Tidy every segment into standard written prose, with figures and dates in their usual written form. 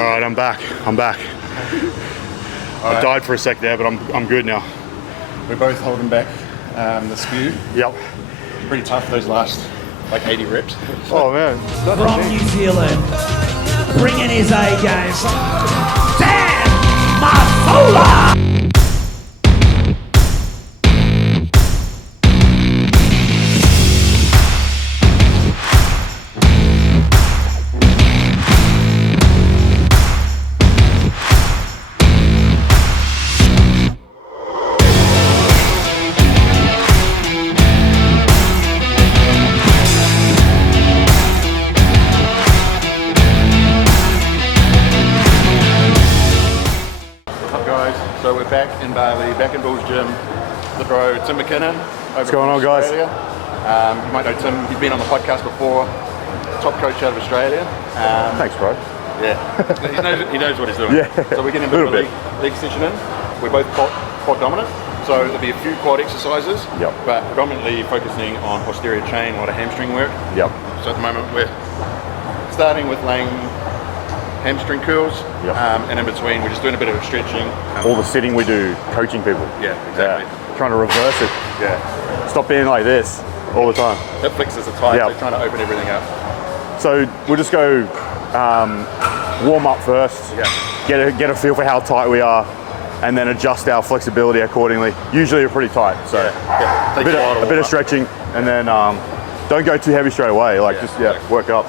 All right, I'm back. I died for a sec there, but I'm good now. We're both holding back the spew. Yep. Pretty tough those last like 80 reps. Oh man. From New Zealand, bringing his A game, Dan Masola! So we're back in Bali, back in Bull's gym. The bro Tim McKinnon. What's going on, guys? You might know Tim. He's been on the podcast before. Top coach out of Australia. Thanks, bro. Yeah, he knows what he's doing. Yeah. So we're getting a bit of a leg session in. We're both quad dominant. So there'll be a few quad exercises. Yep. But predominantly focusing on posterior chain, a lot of hamstring work. Yep. So at the moment we're starting with laying hamstring curls, yep. And in between we're just doing a bit of stretching. All the sitting we do, coaching people. Yeah, exactly. Yeah. Trying to reverse it. Yeah. Stop being like this all the time. Hip flexors are tight, Yep. so trying to open everything up. So we'll just go warm up first, get a feel for how tight we are, and then adjust our flexibility accordingly. Usually we're pretty tight, so a bit of stretching, and then don't go too heavy straight away. Just work up.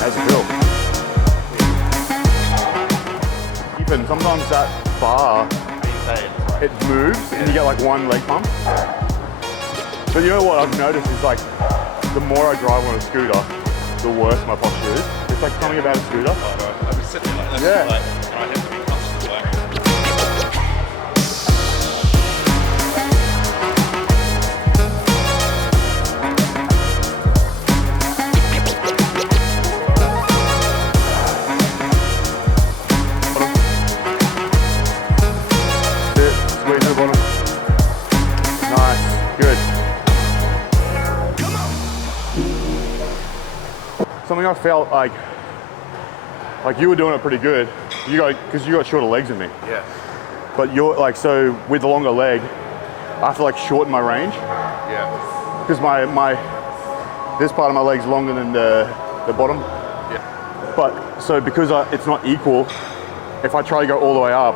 How's it feel? Even sometimes that bar, it moves and you get like one leg pump. But you know what I've noticed is like the more I drive on a scooter, the worse my posture is. It's like something about a scooter. I've been sitting like this, and I have to be comfortable. Something I felt like you were doing it pretty good. Because you got shorter legs than me. Yeah. But you're like, so with the longer leg, I have to like shorten my range. Yeah. Because this part of my leg's longer than the bottom. Yeah. But so because it's not equal, if I try to go all the way up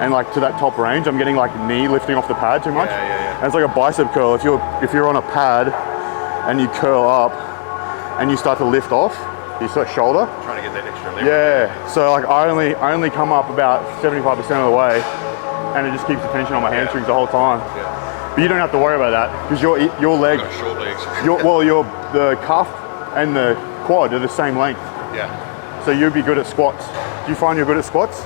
and like to that top range, I'm getting like knee lifting off the pad too much. Yeah. And it's like a bicep curl. If you're on a pad and you curl up and you start to lift off, you start shoulder. Trying to get that extra leverage. Yeah. So like I only come up about 75% of the way, and it just keeps the tension on my hamstrings the whole time. Yeah. But you don't have to worry about that because your leg, Got short legs. the cuff and the quad are the same length. Yeah. So you'd be good at squats. Do you find you're good at squats?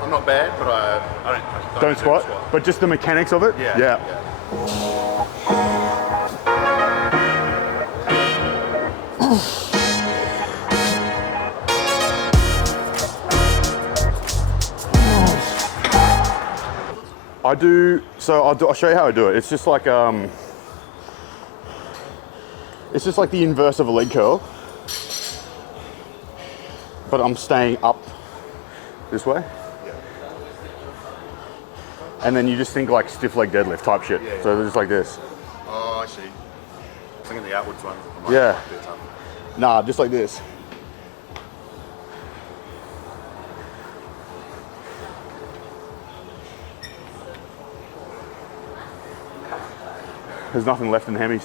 I'm not bad, but I Don't squat. But just the mechanics of it. Yeah. I'll show you how I do it. It's just like the inverse of a leg curl, but I'm staying up this way. And then you just think like stiff leg deadlift type shit. Yeah. So just like this. Oh, I see. I think in the outwards one. Yeah. Nah, just like this. There's nothing left in the hemis.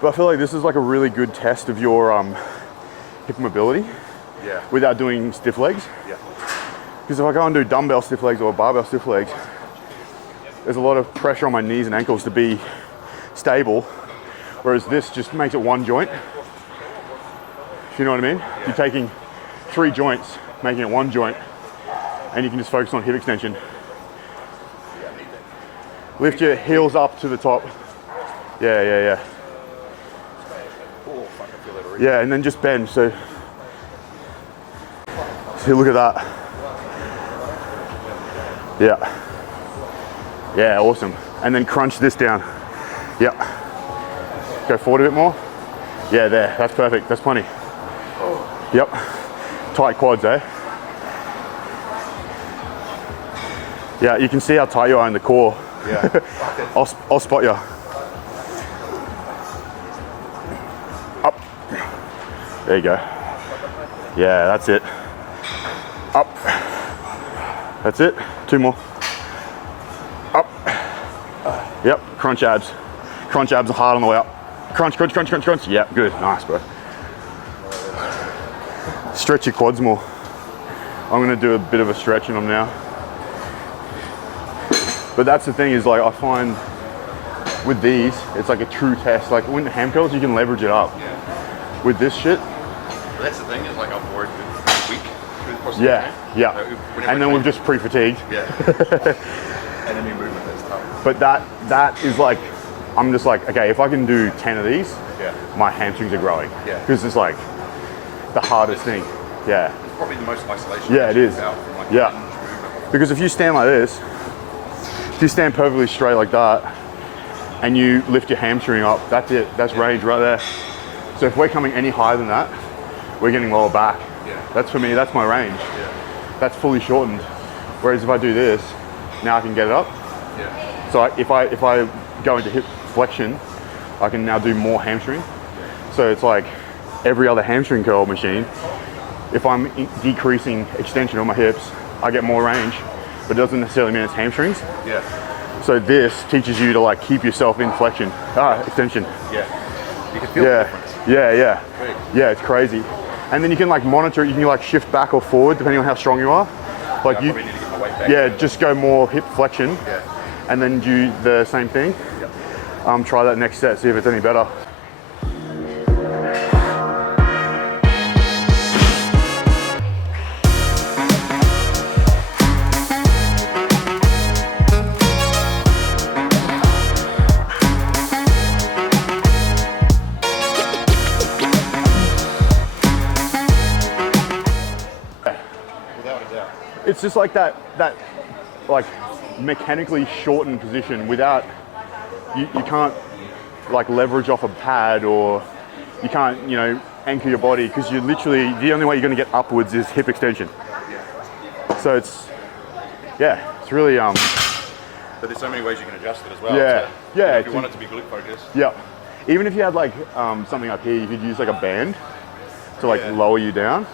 But I feel like this is like a really good test of your hip mobility without doing stiff legs. Yeah. Because if I go and do dumbbell stiff legs or barbell stiff legs, there's a lot of pressure on my knees and ankles to be stable, whereas this just makes it one joint. If you know what I mean? Yeah. You're taking 3 joints, making it one joint, and you can just focus on hip extension. Lift your heels up to the top. Yeah. Oh, fuck, I feel that already. Yeah, and then just bend. So look at that. Yeah, awesome. And then crunch this down. Yeah. Go forward a bit more. Yeah, there, that's perfect, that's plenty. Yep, tight quads, eh? Yeah, you can see how tight you are in the core. Yeah. I'll spot you. Up. There you go. Yeah, that's it. Up. That's it. 2 more. Up. Yep, crunch abs. Crunch abs are hard on the way up. Crunch, crunch, crunch, crunch, crunch. Yep, good, nice, bro. Stretch your quads more. I'm gonna do a bit of a stretch in them now. But that's the thing is like, I find with these, it's like a true test. Like when ham curls, you can leverage it up. Yeah. With this shit. But that's the thing is like I've worked with week through the course of Yeah, the game. yeah. And then we've just pre-fatigued. Yeah. And then your movement is tough. But that is like, I'm just like, okay, if I can do 10 of these, Yeah. my hamstrings are growing. Yeah. Because it's like the hardest thing. Yeah. It's probably the most isolation. Yeah, it is. From like Yeah. hinge movement. Because if you stand like this, if you stand perfectly straight like that, and you lift your hamstring up, that's it. That's range right there. So if we're coming any higher than that, we're getting lower back. Yeah. That's for me, that's my range. Yeah. That's fully shortened. Whereas if I do this, now I can get it up. Yeah. So if I go into hip flexion, I can now do more hamstring. So it's like every other hamstring curl machine, if I'm decreasing extension on my hips, I get more range, but it doesn't necessarily mean it's hamstrings. Yeah. So this teaches you to like keep yourself in flexion, extension. Yeah. You can feel the Yeah, difference. yeah. Great. Yeah, it's crazy. And then you can like monitor it, you can like shift back or forward depending on how strong you are. Like I you, probably need to get my weight back. yeah, just go more hip flexion Yeah. and then do the same thing. Yep. Try that next set, see if it's any better. Without a doubt. It's just like that like mechanically shortened position without, you can't like leverage off a pad, or you can't, you know, anchor your body, because you literally, the only way you're going to get upwards is hip extension. So it's, yeah, it's really, But there's so many ways you can adjust it as well. Yeah. So, Yeah, If you to- want it to be glute focused. yeah. Even if you had like something up here, you could use like a band to like Yeah. lower you down,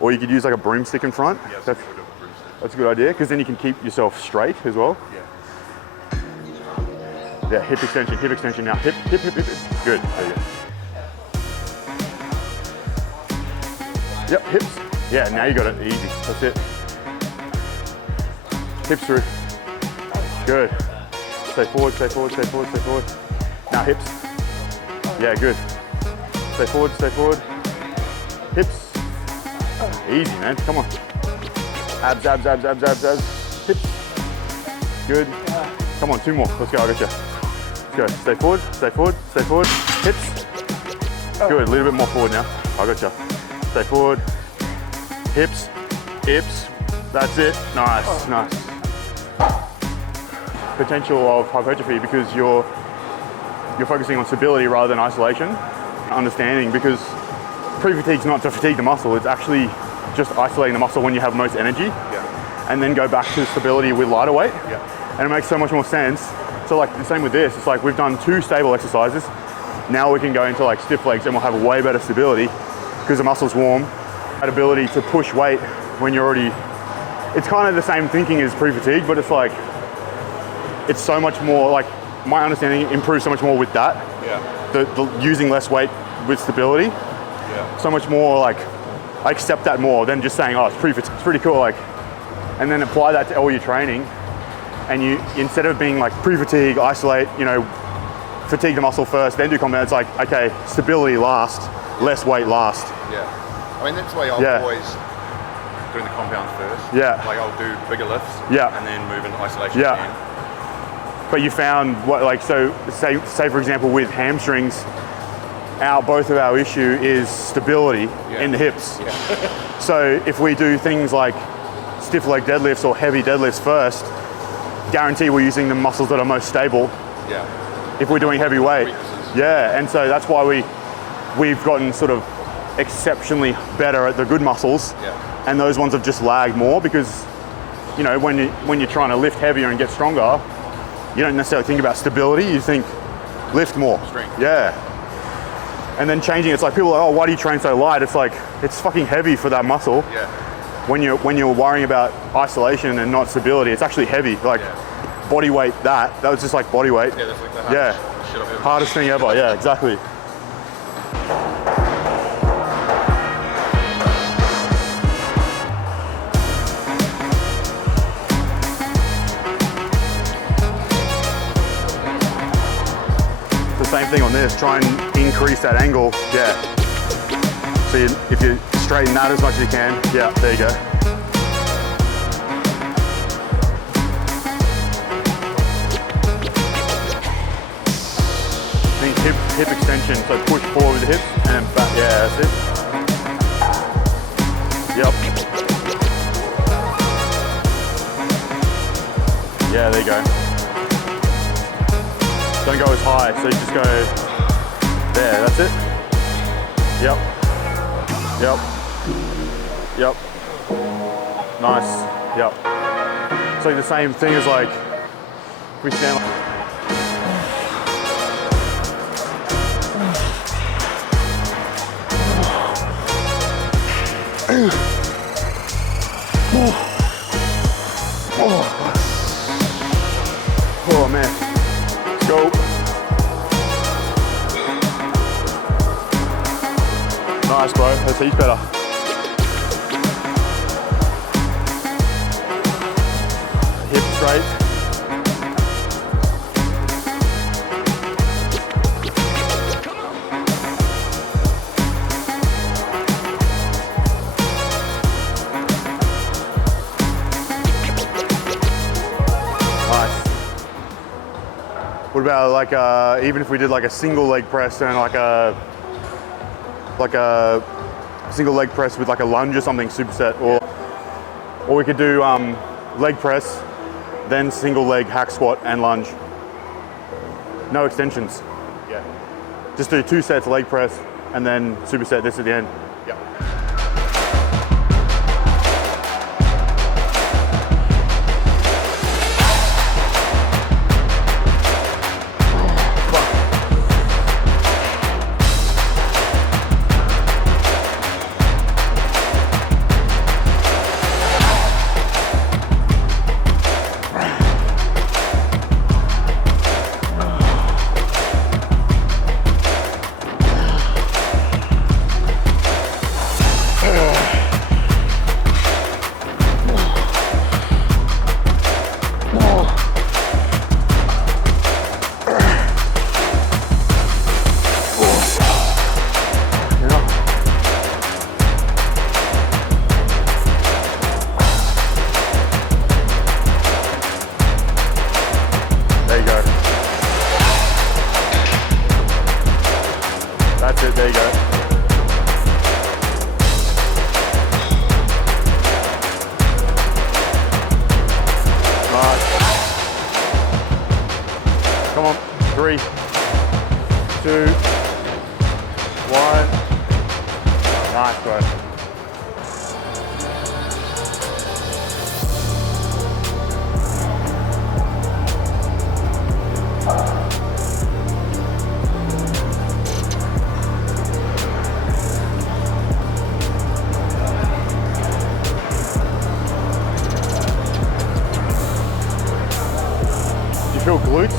or you could use like a broomstick in front. Yeah, so That's, we would do a broomstick. that's a good idea, because then you can keep yourself straight as well. Yeah. Yeah, hip extension now. Hip, hip, hip, hip, hip. Good, there you go. Yep, hips. Yeah, now you got it easy. That's it. Hips through. Good. Stay forward, stay forward, stay forward, stay forward. Now hips. Yeah, good. Stay forward, stay forward. Hips. Easy, man, come on. Abs, abs, abs, abs, abs, abs. Hips. Good. Come on, 2 more. Let's go, I got you. Let's go. Stay forward, stay forward, stay forward. Hips. Good, a little bit more forward now. I got you. Stay forward. Hips, hips. That's it. Nice, nice. Potential of hypertrophy, because you're focusing on stability rather than isolation. Understanding, because pre-fatigue's not to fatigue the muscle, it's actually just isolating the muscle when you have most energy, Yeah. and then go back to stability with lighter weight. Yeah. And it makes so much more sense. So like the same with this, it's like we've done 2 stable exercises. Now we can go into like stiff legs and we'll have way better stability because the muscle's warm. That ability to push weight when you're already, it's kind of the same thinking as pre-fatigue, but it's like, it's so much more, like my understanding improves so much more with that. Yeah. The using less weight with stability, Yeah. so much more like, I accept that more than just saying, oh, it's pre-fatigue, it's pretty cool. Like, and then apply that to all your training. And you, instead of being like pre-fatigue, isolate, you know, fatigue the muscle first, then do compound, it's like, okay, stability last, less weight last. Yeah. I mean, that's the way I'm Yeah. always doing the compounds first. Yeah. Like I'll do bigger lifts. Yeah. And then move into isolation Yeah. again. But you found what, like, so say for example with hamstrings, both of our issue is stability Yeah. in the hips. Yeah. So if we do things like stiff leg deadlifts or heavy deadlifts first, guarantee we're using the muscles that are most stable. Yeah. If we're doing heavy weight, Weaknesses. Yeah, and so that's why we've gotten sort of exceptionally better at the good muscles, and those ones have just lagged more because, you know, when you're trying to lift heavier and get stronger, you don't necessarily think about stability. You think lift more. Strength. Yeah. And then changing, it's like people are like, oh, why do you train so light? It's like, it's fucking heavy for that muscle. Yeah. When you're worrying about isolation and not stability, it's actually heavy. Like body weight, that was just like body weight. Yeah, that's like the hardest shit I've ever hardest thing ever. Yeah, exactly. Same thing on this, try and increase that angle, yeah. So if you straighten that as much as you can, yeah, there you go. I think hip extension, so push forward with the hips and then back, yeah, that's it. Yep. Yeah, there you go. Don't go as high, so you just go there, that's it. Yep. Yep. Yep. Nice. Yep. So the same thing as like, we stand like, oh man. Go. Nice, bro. That's heaps better. Hip straight. Nice. What about like even if we did like a single leg press and like a single leg press with like a lunge or something, superset, or we could do leg press, then single leg hack squat and lunge. No extensions. Yeah. Just do 2 sets leg press and then superset this at the end. Yeah. That's it, there you go. Nice. Come on, 3, 2, 1. Nice, bro. Feel glutes?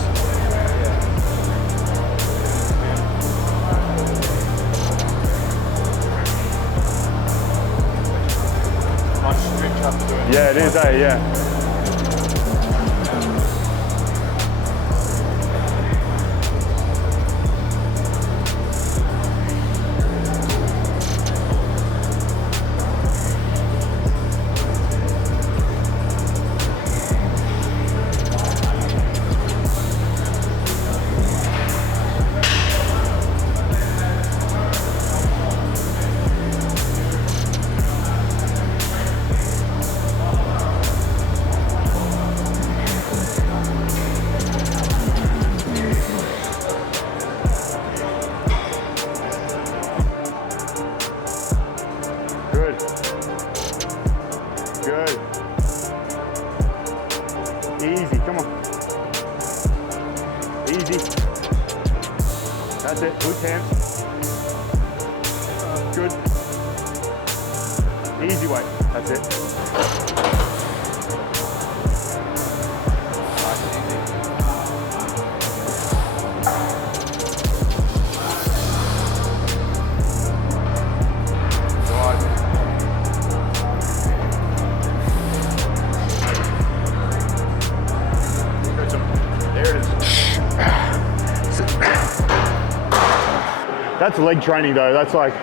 Nice stretch after doing it. Yeah, it is, yeah. hands. Good. Easy weight. That's it. That's leg training though. That's like,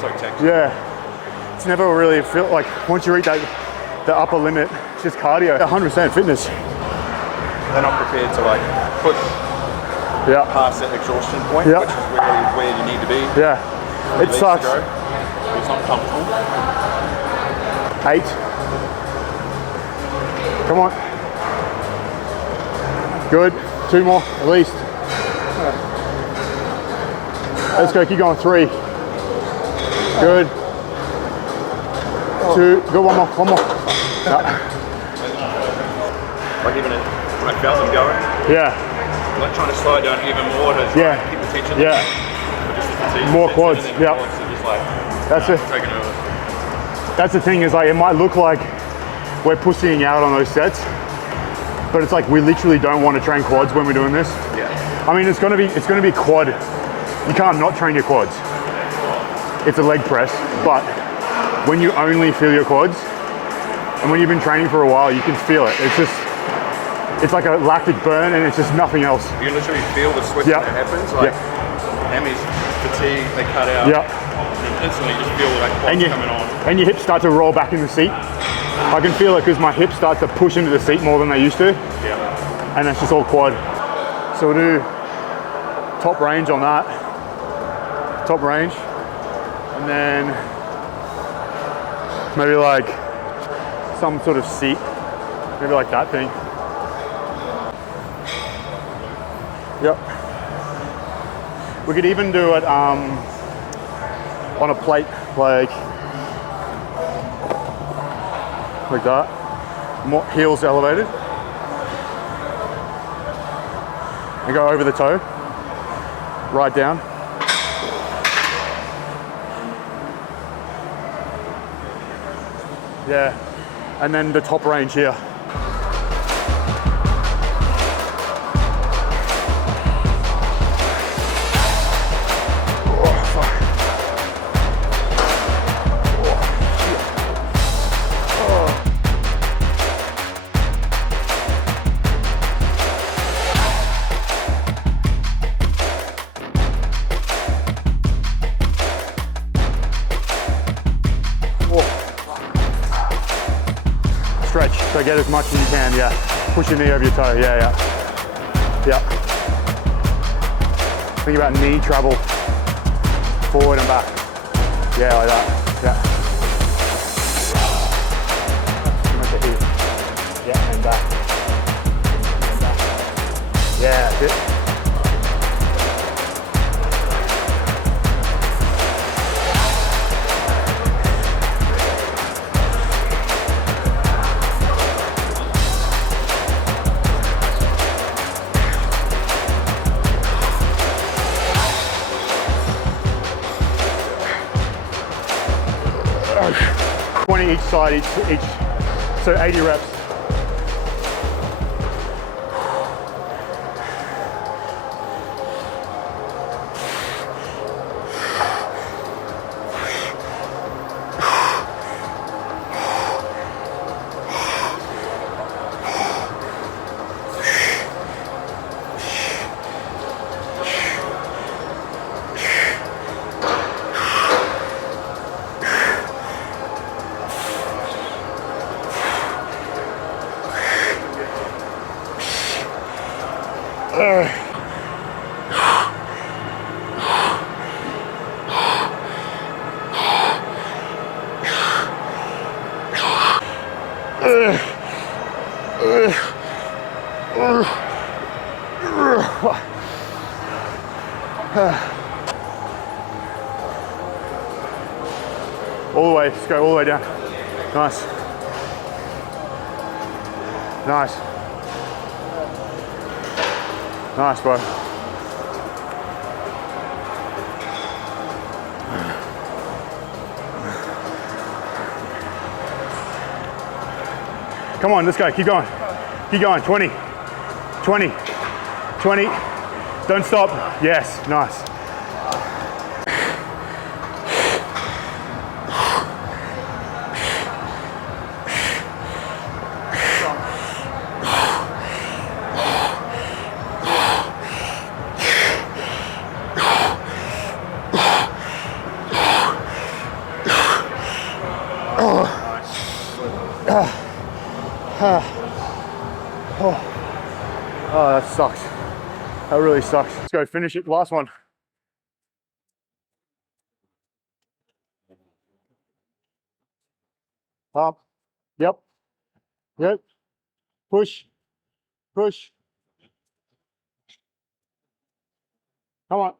So technical. yeah. It's never really feel like once you reach the upper limit, it's just cardio. 100% fitness. They're not prepared to like push Yeah. past that exhaustion point, Yeah. which is where you need to be. Yeah. It Legs sucks. to go. It's not comfortable. 8. Come on. Good. 2 more at least. Let's go. Keep going. 3. Good. 2. Go. One more. One more. Like even when I felt them going, Yeah. I'm like trying to slow it down even more to try and keep the tension. Yeah. But just the fatigue. More sets in quads, and then yeah. quads are just like That's it. taking over. That's the thing is like it might look like we're pussying out on those sets, but it's like we literally don't want to train quads when we're doing this. Yeah. I mean, it's gonna be quad. You can't not train your quads. It's a leg press, but when you only feel your quads, and when you've been training for a while, you can feel it. It's like a lactic burn, and it's just nothing else. You literally feel the switch Yeah. when it happens. Like hammies, fatigue, they cut out. Yeah. And instantly you just feel like quads coming on. And your hips start to roll back in the seat. I can feel it because my hips start to push into the seat more than they used to, Yeah. and that's just all quad. So we'll do top range on that. Top range. And then maybe like some sort of seat. Maybe like that thing. Yep. We could even do it on a plate, like that. More heels elevated. And go over the toe. Right down. Yeah. And then the top range here. Stretch, so get as much as you can, yeah. Push your knee over your toe, yeah. Think about knee travel, forward and back. Yeah, like that, yeah. Like the heel. Yeah, and back. And back. Yeah, that's it. Each side, each, so 80 reps. All the way, just go all the way down. Nice. Nice. Nice, bro. Come on, let's go. Keep going. Keep going. 20, 20, 20. Don't stop. Yes, nice. Oh, that sucks. That really sucks. Let's go finish it. Last one. Up. Yep. Yep. Push. Push. Come on.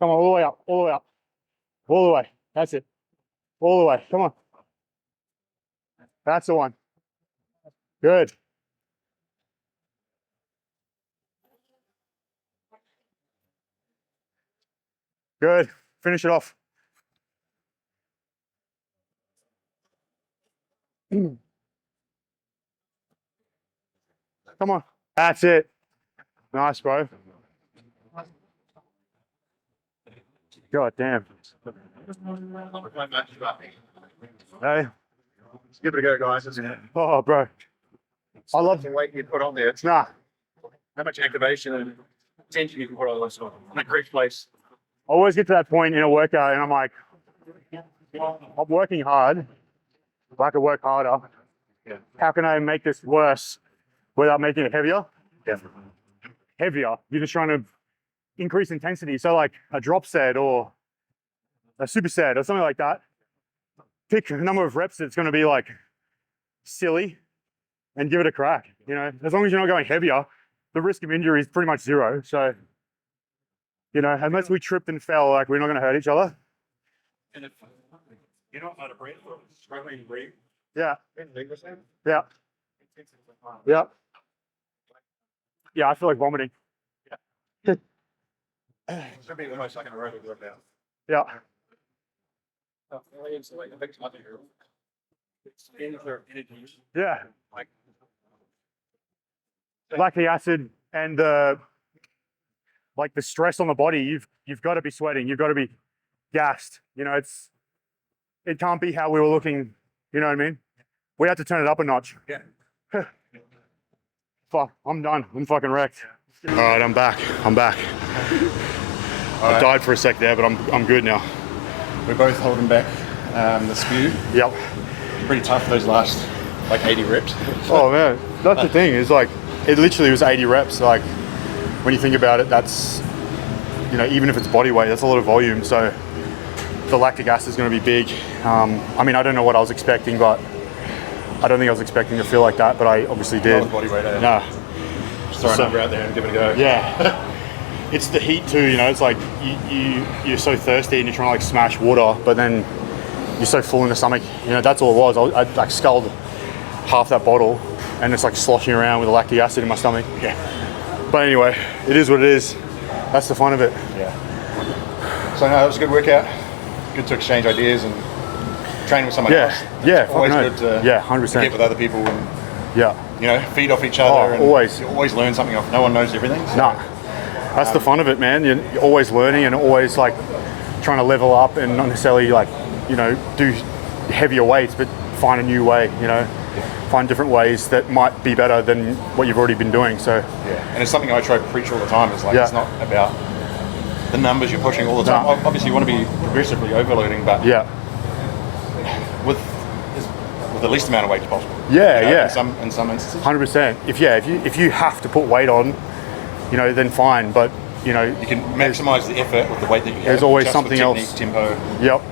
Come on, all the way up. All the way up. All the way. That's it. All the way. Come on. That's the one. Good. Good. Finish it off. Come on. That's it. Nice, bro. God damn. Hey. Let's give it a go, guys. Oh, bro. I love the weight you put on there. It's Nah. how much activation and tension you can put on this in a great place. I always get to that point in a workout and I'm like, I'm working hard. I could work harder. Yeah. How can I make this worse without making it heavier? Yeah. Heavier. You're just trying to increase intensity. So like a drop set or a superset or something like that. Pick a number of reps that's going to be like silly and give it a crack. You know, as long as you're not going heavier, the risk of injury is pretty much zero. So, you know, unless we tripped and fell, like we're not going to hurt each other. And if you're not out of breath or struggling to breathe, Yeah. yeah. Yeah. Yeah, I feel like vomiting. It's going to be almost like an aerobic workout. Yeah. Yeah. Lactic acid and the stress on the body, you've got to be sweating, you've got to be gassed. You know, it can't be how we were looking, you know what I mean? We had to turn it up a notch. Yeah. Fuck, I'm done. I'm fucking wrecked. All right, I'm back. I died for a sec there, but I'm good now. We're both holding back the spew. Yep. Pretty tough those last like 80 reps. Oh man, that's the thing, is like, it literally was 80 reps. Like, when you think about it, that's, you know, even if it's body weight, that's a lot of volume. So the lactic acid is going to be big. I mean, I don't know what I was expecting, but I don't think I was expecting to feel like that, but I obviously did. Body weight, eh? No. Just throw a number out there and give it a go. Yeah. It's the heat too, you know, it's like you're so thirsty and you're trying to like smash water, but then you're so full in the stomach. You know, that's all it was. I like sculled half that bottle and it's like sloshing around with the lactic acid in my stomach. Yeah. But anyway, it is what it is. That's the fun of it. Yeah. So no, it was a good workout. Good to exchange ideas and train with someone else. Yeah, It's always good to 100%. get with other people and Yeah. you know, feed off each other. And always. You always learn something off. No one knows everything. So. Nah. That's the fun of it, man. You're always learning and always like trying to level up and not necessarily like, you know, do heavier weights, but find a new way, you know, find different ways that might be better than what you've already been doing. So yeah, and it's something I try to preach all the time. Is like it's not about the numbers you're pushing all the time. No. Obviously, you want to be progressively overloading, but yeah, with the least amount of weight as possible. Yeah, you know, yeah. In some instances. 100%. If you have to put weight on, you know, then fine. But you know, you can maximise the effort with the weight that you have. There's always just something with technique, else. Tempo. Yep.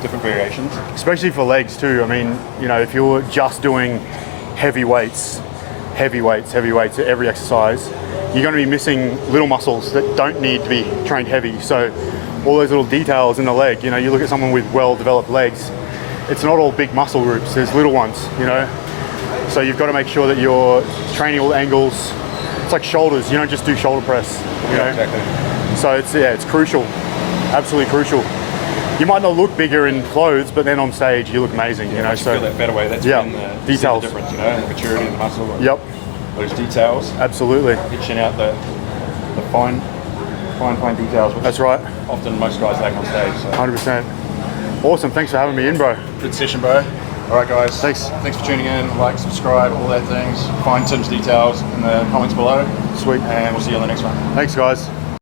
Different variations. Especially for legs too. I mean, you know, if you're just doing heavy weights at every exercise, you're going to be missing little muscles that don't need to be trained heavy. So all those little details in the leg, you know, you look at someone with well-developed legs, it's not all big muscle groups, there's little ones, you know. So you've got to make sure that you're training all angles. It's like shoulders, you don't just do shoulder press, you know. Exactly. So it's crucial, absolutely crucial. You might not look bigger in clothes, but then on stage you look amazing. You know, Once you feel that better way, that's yeah, when the details. see the difference, you know, and the maturity and the muscle. And Yep, those details, absolutely. etching out the fine details, which That's right. often most guys lack on stage. So. 100%. Awesome. Thanks for having me in, bro. Good session, bro. All right, guys. Thanks. Thanks for tuning in. Like, subscribe, all that things. Find Tim's details in the comments below. Sweet. And we'll see you on the next one. Thanks, guys.